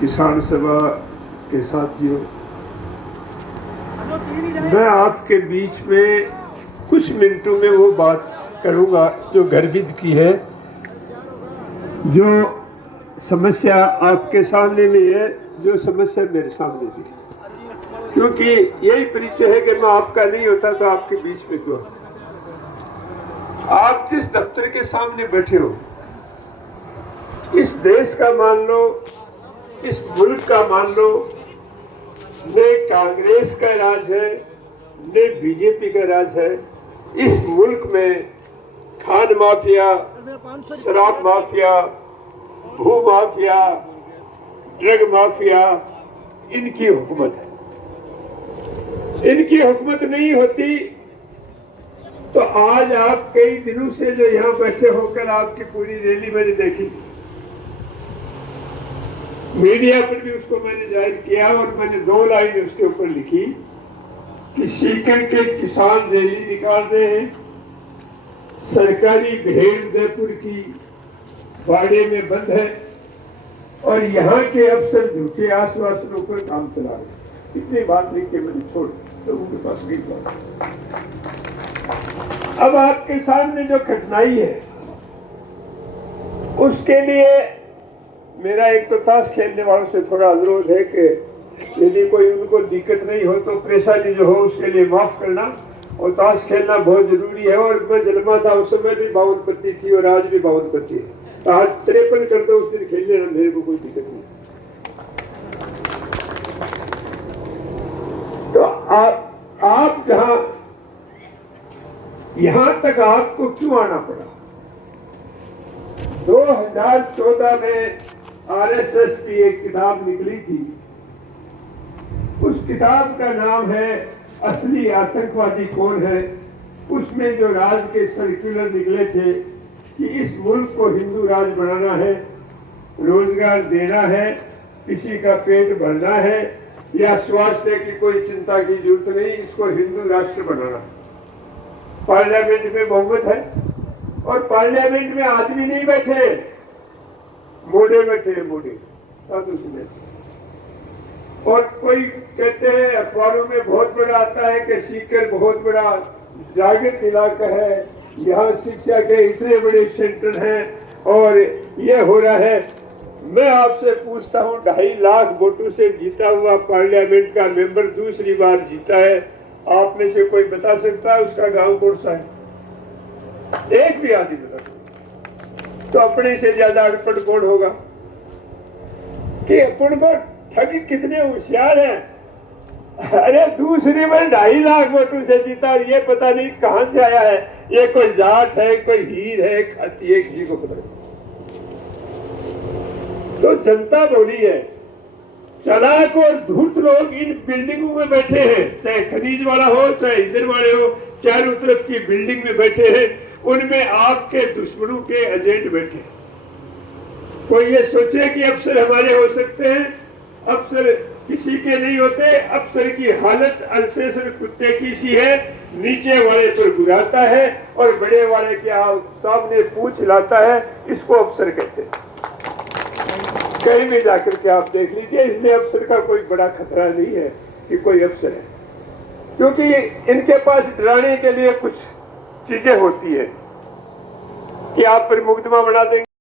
किसान सभा के साथियों, मैं आपके बीच में कुछ मिनटों में वो बात करूंगा जो गर्भित की है, जो समस्या आपके सामने नहीं है, जो समस्या मेरे सामने भी है। क्योंकि यही परिचय है कि मैं आपका नहीं होता तो आपके बीच में क्यों। आप जिस दफ्तर के सामने बैठे हो, इस देश का मान लो, इस मुल्क का मान लो, न कांग्रेस का राज है न बीजेपी का राज है। इस मुल्क में खान माफिया, शराब माफिया, भू माफिया, ड्रग माफिया, इनकी हुकूमत है। इनकी हुकूमत नहीं होती तो आज आप कई दिनों से जो यहां बैठे होकर आपकी पूरी रैली मैंने देखी, मीडिया पर भी उसको मैंने जाहिर किया और मैंने 2 लाइन उसके ऊपर लिखी कि सीकर के किसान रैली निकाल रहे हैं, सरकारी भेड़ उदयपुर की बाड़े में बंद है और यहाँ के अफसर झूठे आश्वासनों पर काम चला रहे हैं। इतनी बात लिख के मैंने छोड़ लोगों के पास गई बात। अब आपके सामने जो कठिनाई है उसके लिए मेरा एक तो ताश खेलने वालों से थोड़ा अनुरोध है कि यदि कोई उनको दिक्कत नहीं हो तो परेशानी जो हो उसके लिए माफ करना। और ताश खेलना बहुत जरूरी है। और मैं जन्मा था उस समय भी 52 पत्ती थी और आज भी 52 पत्ती है, तो आज 53 कर दो उस दिन खेल लेना, मेरे को कोई दिक्कत नहीं। तो आप जहां यहां तक आपको क्यों आना पड़ा? 2014 में आरएसएस की एक किताब निकली थी, उस किताब का नाम है असली आतंकवादी कौन है। उसमें जो राज के सर्कुलर निकले थे कि इस मुल्क को हिंदू राज बनाना है, रोजगार देना है, किसी का पेट भरना है या स्वास्थ्य की कोई चिंता की जरूरत नहीं, इसको हिंदू राष्ट्र बनाना। पार्लियामेंट में बहुमत है और पार्लियामेंट में आदमी नहीं बैठे, मोड़े बैठे, मोड़े साधु संन्यासी। और कोई कहते हैं अखबारों में बहुत बड़ा आता है कि सीकर बहुत बड़ा जागृत इलाका है, यहाँ शिक्षा के इतने बड़े सेंटर हैं और ये हो रहा है। मैं आपसे पूछता हूँ, 2.5 लाख वोटों से जीता हुआ पार्लियामेंट का मेंबर दूसरी बार जीता है, आप में से कोई बता सकता है उसका गांव कौन सा है? एक भी आदमी बता सकता। तो अपने से ज्यादा अनपढ़ कौन होगा? कि अपन ठग कितने होशियार हैं। अरे दूसरी बार 2.5 लाख वोटों से जीता और ये पता नहीं कहां से आया है, ये कोई जाट है, कोई हीर है, खाती है, किसी को पता नहीं। तो जनता बोली है, चालाक और धूर्त लोग इन बिल्डिंगों में बैठे हैं, चाहे खनिज वाला हो चाहे इधर वाले हो, चारों तरफ की बिल्डिंग में बैठे हैं, उनमें आपके दुश्मनों के एजेंट बैठे। कोई ये सोचे कि अफसर हमारे हो सकते हैं? अफसर किसी के नहीं होते। अफसर की हालत अल्सेशन कुत्ते की सी है, नीचे वाले पर गुराता है और बड़े वाले के सामने पूंछ लाता है, इसको अफसर कहते हैं। कहीं भी जाकर के आप देख लीजिए, इसलिए अफसर का कोई बड़ा खतरा नहीं है कि कोई अफसर है, क्योंकि इनके पास डराने के लिए कुछ चीजें होती है कि आप पर मुकदमा बना देंगे।